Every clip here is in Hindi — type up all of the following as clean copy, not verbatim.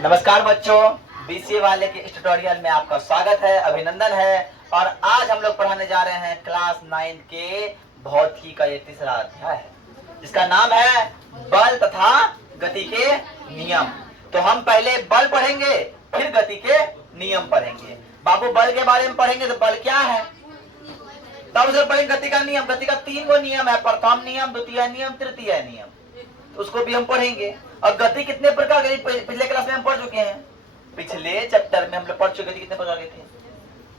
नमस्कार बच्चों, बीसीए वाले के इस ट्यूटोरियल में आपका स्वागत है, अभिनंदन है। और आज हम लोग पढ़ाने जा रहे हैं क्लास 9 के भौतिकी का ये तीसरा अध्याय है, जिसका नाम है बल तथा गति के नियम। तो हम पहले बल पढ़ेंगे, फिर गति के नियम पढ़ेंगे। बाबू बल के बारे में पढ़ेंगे तो बल क्या है, तब से पढ़ेंगे गति का नियम। गति का 3 गो नियम है, प्रथम नियम, द्वितीय नियम, तृतीय नियम, तो उसको भी हम पढ़ेंगे। और गति कितने प्रकार की पिछले क्लास में हम पढ़ चुके हैं, पिछले चैप्टर में हम लोग पढ़ चुके थे। कितने प्रकार के थे?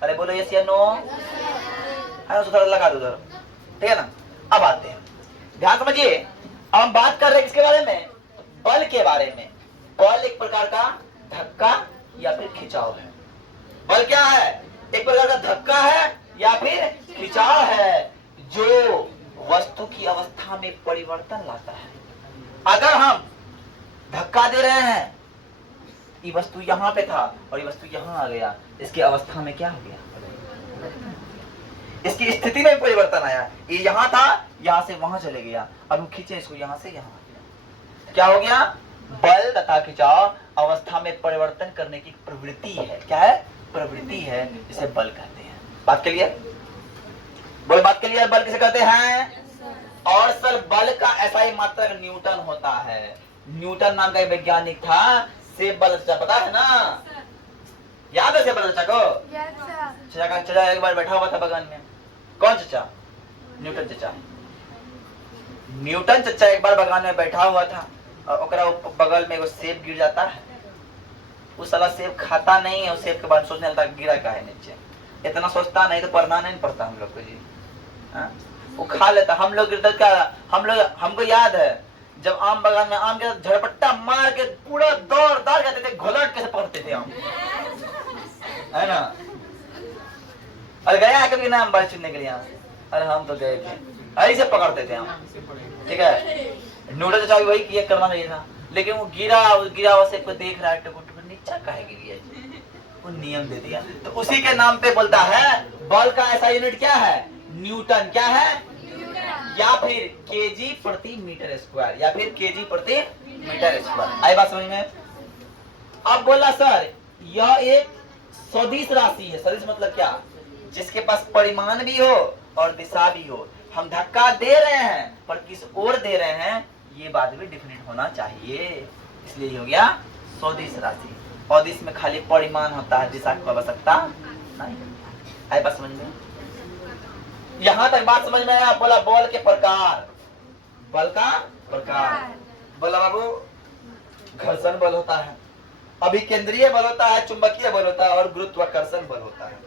अरे बोलो यस या नो? थोड़ा लगा दो उधर, ठीक है ना। अब आते हैं, ध्यान समझिए। अब हम बात कर रहे हैं किसके बारे में? बल के बारे में। बल एक प्रकार का धक्का या फिर खिंचाव है। बल क्या है? एक प्रकार का धक्का है या फिर खिंचाव है, जो वस्तु की अवस्था में परिवर्तन लाता है। अगर हम धक्का दे रहे हैं, ये वस्तु यहाँ पे था और ये वस्तु यहाँ आ गया, इसकी अवस्था में क्या हो गया? इसकी स्थिति में परिवर्तन आया। ये यहाँ था, यहाँ से वहां चले गया। अब हम खींचे इसको यहाँ से यहाँ आ गया, क्या हो गया? बल तथा खिंचाव अवस्था में परिवर्तन करने की प्रवृत्ति है। क्या है? प्रवृत्ति है, जिसे बल कहते हैं। बात के लिए बोल, बात के लिए बल किसे कहते हैं? और सर बल का ऐसा ही मात्रक न्यूटन होता है। न्यूटन नाम का एक वैज्ञानिक था। सेब बल चचा पता है ना? याद है सेब बल चचा को? चचा का चचा एक बार बैठा हुआ था बगान में। कौन चचा? न्यूटन चचा। न्यूटन चचा एक बार बगान में बैठा हुआ था और ओकरा बगल में एगो सेब गिर जाता है। उस साला सेब खाता नहीं है। उस सेब के बाद सोचने लगता गिरा का है नीचे। इतना सोचता नहीं तो पढ़ना नहीं पड़ता हम लोग को जी। वो खा लेता। हम लोग गिरता क्या, हम लोग, हमको याद है जब आम बागान में आम के झड़पट्टा मार के पूरा दौड़ जाते थे, घोलट कैसे पकड़ते थे आम, है ना? अरे गया है कभी ना आम बार चुनने के लिए? अरे हम तो गए थे, ऐसे पकड़ते थे आम, ठीक है। नूडल चाचा वही किया करना चाहिए था, लेकिन वो गिरा हुआ से कोई देख रहा है, टुकुर नीचा काहे गिर गया, वो नियम दे दिया। तो उसी के नाम पे बोलता है बल का ऐसा यूनिट क्या है? न्यूटन। क्या है? या फिर केजी प्रति मीटर स्क्वायर, या फिर केजी प्रति मीटर स्क्वायर। आई बात समझ में? अब बोला सर यह एक सदिश राशि है। सदिश मतलब क्या? जिसके पास परिमाण भी हो और दिशा भी हो। हम धक्का दे रहे हैं पर किस ओर दे रहे हैं, ये बात भी डिफिनेट होना चाहिए। इसलिए हो गया सदिश राशि। सदिश में खाली परिमाण होता है, दिशा की आवश्यकता नहीं। आई बात समझ में? यहां तक बात समझ में आया? बोला बल के प्रकार, बल का प्रकार। बोला बाबू घर्षण बल होता है, अभिकेंद्रीय बल होता है, चुंबकीय बल होता है और गुरुत्वाकर्षण बल होता है।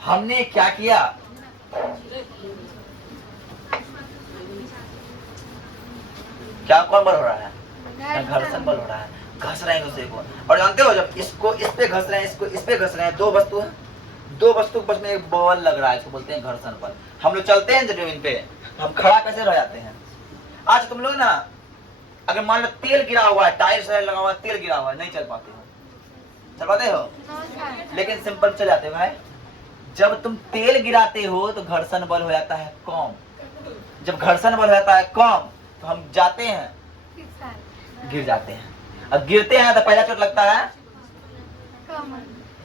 हमने क्या किया? क्या कौन बल हो रहा है? घर्षण बल हो रहा है। घस रहे हैं दूसरे को। और जानते हो जब इसको इस पे घस रहे हैं, इसको इस पे घस रहे हैं, दो वस्तु है, दो वस्तु के बीच में एक बल लग रहा है, इसको बोलते हैं घर्षण बल। हम लोग चलते हैं जमीन पे, हम खड़ा कैसे रह जाते हैं? आज तुम लोग ना, अगर मान लो तेल गिरा हुआ है, टायर से लगा हुआ है, तेल गिरा हुआ है, नहीं चल पाते हो। चल पाते हो? लेकिन सिंपल चल जाते हो भाई। जब तुम तेल गिराते हो तो घर्षण बल हो जाता है कम। जब घर्षण बल हो जाता है कम तो हम जाते हैं, गिर जाते हैं। अब गिरते हैं तो पहला चोट लगता है,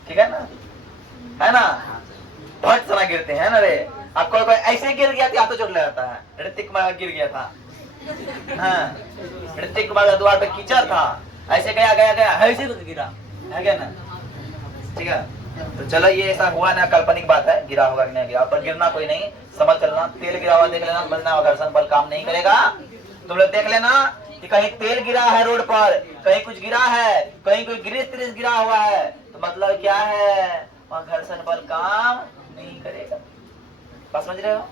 ठीक है ना, है ना? बहुत सारा गिरते हैं ना रे। आपको कोई ऐसे गिर गया तो चोट लग जाता है। ऋतिक कुमार गिर गया था, हाँ, ऋतिक कुमार का द्वार पे कीचड़ था, ऐसे गया ऐसे गिरा है क्या ना, ठीक है। तो चलो ये ऐसा हुआ ना, काल्पनिक बात है, गिरा होगा कि नहीं गिरा, पर गिरना कोई नहीं, समझ चलना। तेल गिरा हुआ देख लेना, समझना घर्षण बल काम नहीं करेगा। तुम लोग देख लेना कि कहीं तेल गिरा है रोड पर, कहीं कुछ गिरा है, कहीं कोई ग्रीस गिरा हुआ है, तो मतलब क्या है? वहां घर्षण बल काम नहीं करेगा। बात समझ रहे हो?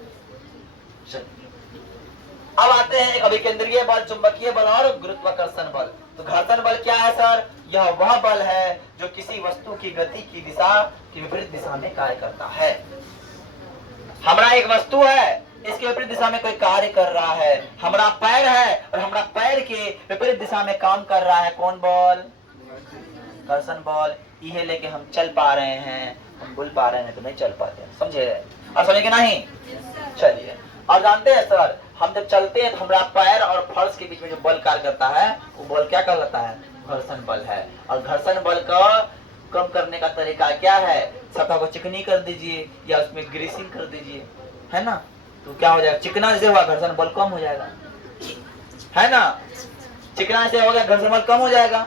अब आते हैं एक अभिकेंद्रीय बल, चुंबकीय बल और गुरुत्वाकर्षण बल। तो घर्षण बल क्या है सर? यह वह बल है जो किसी वस्तु की गति की दिशा की विपरीत दिशा में कार्य करता है। हमारा एक वस्तु है, इसके विपरीत दिशा में कोई कार्य कर रहा है। हमारा पैर है और हमारा पैर के विपरीत दिशा में काम कर रहा है कौन बल? घर्षण बल। यह लेके हम चल पा रहे हैं, हम बोल पा रहे हैं, तो नहीं चल पाते। समझे? और समझे कि नहीं? चलिए, और जानते हैं सर हम जब चलते हैं तो हमारा पैर और फर्श के बीच में जो बल कार्य करता है वो बल क्या कहलाता है? घर्षण बल है। और घर्षण बल का कम करने का तरीका क्या है? सतह को चिकनी कर दीजिए या उसमें ग्रीसिंग कर दीजिए, है ना, तो क्या हो जाएगा? चिकना जैसे हुआ घर्षण बल कम हो जाएगा, है ना, चिकना से हो गया घर्षण बल कम हो जाएगा,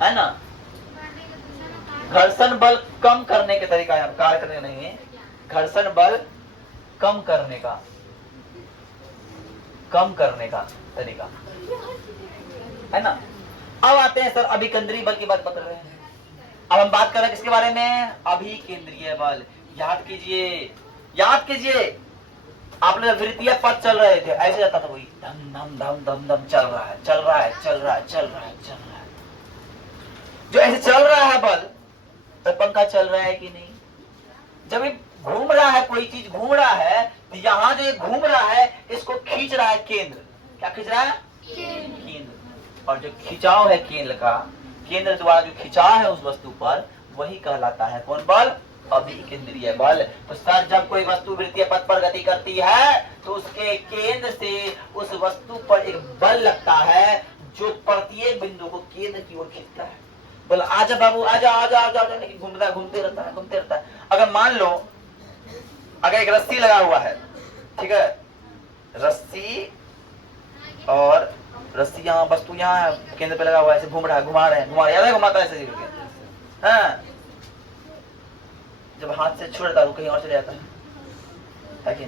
है ना। घर्षण बल कम करने के तरीका है, कार्य करने नहीं है, घर्षण बल कम करने का तरीका, है ना। अब आते हैं सर अभिकेंद्रीय बल की बात कर रहे हैं। अब हम बात कर रहे हैं किसके बारे में? अभिकेंद्रीय बल। याद कीजिए आप लोग वृत्तीय पथ चल रहे थे, ऐसे जाता था वही धम धम धम धम धम चल रहा है। जो ऐसे चल रहा है बल, तो पंखा चल रहा है कि नहीं? जब ये घूम रहा है, कोई चीज घूम रहा है, तो यहाँ जो ये घूम रहा है इसको खींच रहा है केंद्र। क्या खींच रहा है? केंद्र। और जो खिंचाव है केंद्र द्वारा जो खिंचाव है उस वस्तु पर, वही कहलाता है कौन बल? अभिकेंद्रीय बल। तो सर जब कोई वस्तु वृत्तीय पथ पर गति करती है तो उसके केंद्र से उस वस्तु पर एक बल लगता है जो प्रत्येक बिंदु को केंद्र की ओर खींचता है। बोला आजा बाबू आजा आजा आजा, लेकिन घूमते रहता है। अगर मान लो अगर एक रस्सी लगा हुआ है, ठीक है, रस्सी और रस्सी यहाँ वस्तु यहाँ केंद्र पे लगा हुआ है, ऐसे घुमा रहे हैं, याद है घुमाता है ऐसे करके, हाँ, जब हाथ से छुड़ता है वो कहीं और चले जाता है, ताकि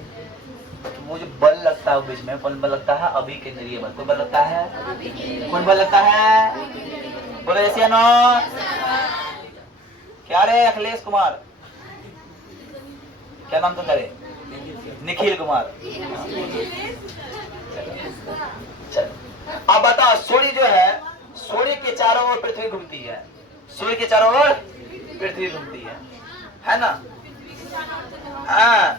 तो वो जो बल लगता है बीच में, कौन बल लगता है? अभिकेंद्रीय बल। कौन बल लगता है? कौन बल लगता है? बोले जैसे नो क्या रे? अखिलेश कुमार, क्या नाम तो करे? निखिल कुमार। अब बताओ, सूर्य जो है, सूर्य के चारों ओर पृथ्वी घूमती है, सूर्य के चारों ओर पृथ्वी घूमती है ना।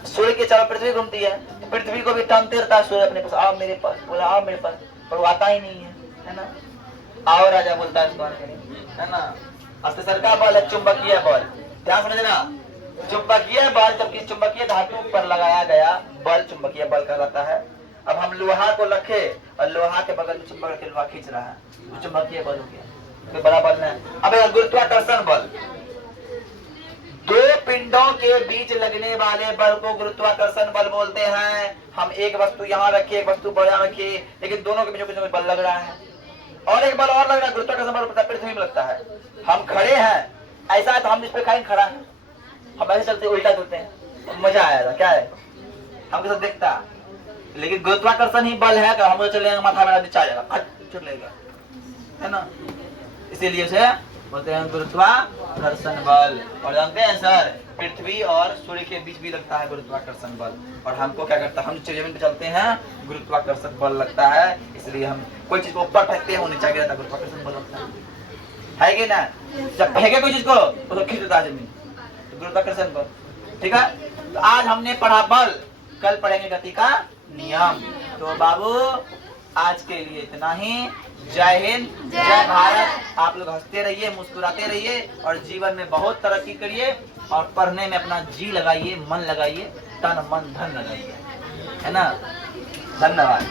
सूर्य के चारों पृथ्वी घूमती है, पृथ्वी को भी टांगते रहता है सूर्य अपने पास, आओ मेरे पास, बोला आओ मेरे पास, पर वो आता ही नहीं है ना। आओ राजा बोलता है इसको, है ना। अस्त्र का बल है चुंबकीय बल, ध्यान समझना, चुंबकीय बल, जबकि चुंबकीय धातु पर लगाया गया बल चुंबकीय बल कहलाता है। अब हम लोहा को रखे और लोहा के बगल में चुंबक रखे, लोहा खींच रहा है, वो चुंबकीय बल हो गया, तो बड़ा बल है। अब गुरुत्वाकर्षण बल, दो पिंडों के बीच लगने वाले बल को गुरुत्वाकर्षण बल बोलते हैं। हम एक वस्तु यहाँ रखे, एक वस्तु यहाँ रखे, लेकिन दोनों के बीच कुछ बल लग रहा है, और एक बल और लग रहा है, गुरुत्वाकर्षण बल पृथ्वी में लगता है। हम खड़े हैं, ऐसा है तो हम इस पे खाएंगे, खड़ा है, हम ऐसे चलते उल्टा चलते हैं, मजा आएगा, क्या है, हमके साथ देखता। लेकिन गुरुत्वाकर्षण ही बल है, हम चले जाएंगे, माथा मेरा नीचे आ जाएगा, चल लेगा, है ना। इसीलिए उसे बोलते हैं गुरुत्वाकर्षण बल। और जानते हैं सर, पृथ्वी और सूर्य के बीच भी लगता है गुरुत्वाकर्षण बल, और हमको क्या करता है, हम जमीन पे चलते हैं, गुरुत्वाकर्षण बल लगता है, इसलिए हम कोई चीज को ऊपर फेंकते हैं, वो नीचे गिरता है, गुरुत्वाकर्षण बल लगता है कि ना। जब फेंके कोई चीज को तो खींच देता है जमीन, तो गुरुत्वाकर्षण बल, ठीक है। तो आज हमने पढ़ा बल, कल पढ़ेंगे गति का नियम। तो बाबू आज के लिए इतना ही। जय हिंद, जय भारत। आप लोग हंसते रहिए, मुस्कुराते रहिए, और जीवन में बहुत तरक्की करिए, और पढ़ने में अपना जी लगाइए, मन लगाइए, तन मन धन लगाइए, है ना। धन्यवाद।